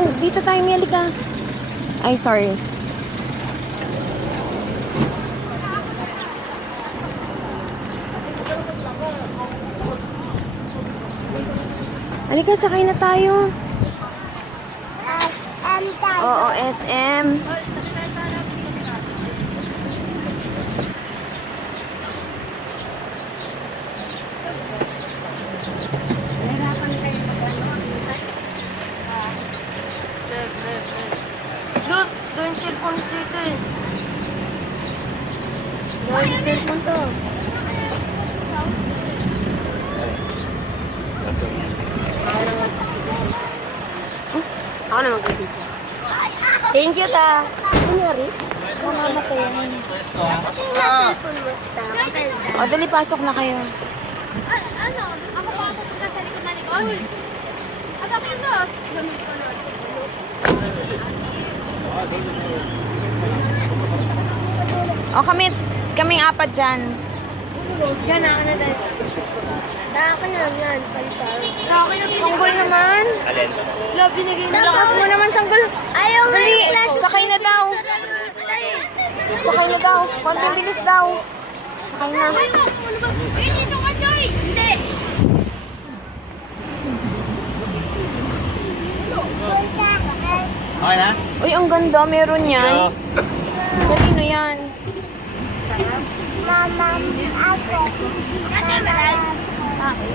Doon, dito tayo, Meli ka. Ay, sorry. Halika, sakay na tayo. Oo, SM. Doon cellphone dito eh. Doon cellphone to. Ako na mag-video. Thank you, ta. Kunyari, mamamatay yan. O, dali, pasok na kayo. Ano? Ako pa ako punta sa likod na likod? At ako yun, boss. O, kaming apat dyan. Diyan ako na dahil. Ako na lang yan. Sa akin yung Sanggol naman. love binigay mo. Lakas mo naman, Sanggol. Ayaw mo Dali, sakay na daw. Sakay na daw. Konting bilis daw. Sakay na. Dito ka, Joy! Hindi! Okay na? Uy, ang ganda. Meron yan. Kanino yan?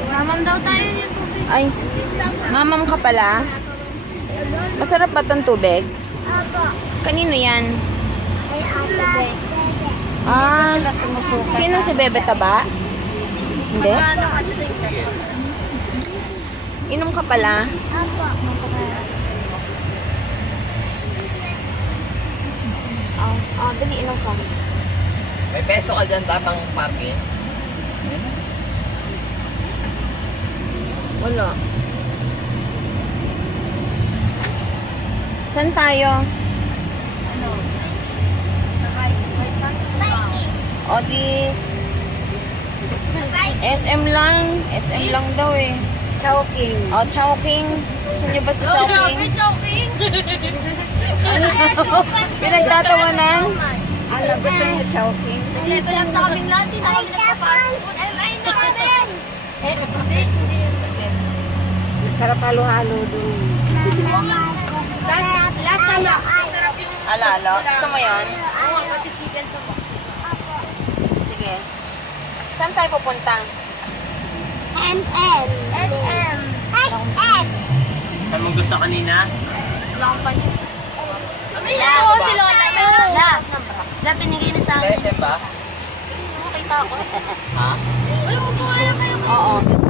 Mamam daw tayo yung tubig. Ay, mamam ka pala. Masarap ba tong tubig? Kanino yan? Ah, sino si Bebe Taba? Hindi? Inom ka pala? Dali, inom ka. May peso ka dyan ba pang parking? Wala. Saan tayo? O di... SM lang. SM lang daw eh. Chowking. O, Chowking. Gusto niyo ba si Chowking? Chowking! Pinagtatawanan? Ano, gusto niyo Chowking? Nag-level up na kaming lahat. Hindi na kami nagpa-fast food. MI na rin! Hindi. Sarap halo-halo doon. Last time, masarap yung... Alalo? Gusto mo yan? Oo, pati chicken sa box. Sige. Saan tayo pupunta? MM. SM. SM. Saan mong gusto kanina? Wala akong panyo. Oo, si Lola yun. La, pinigay na sa akin. SM ba? Nakita ako. Ha? Uy, kumuha na kayo. Oo.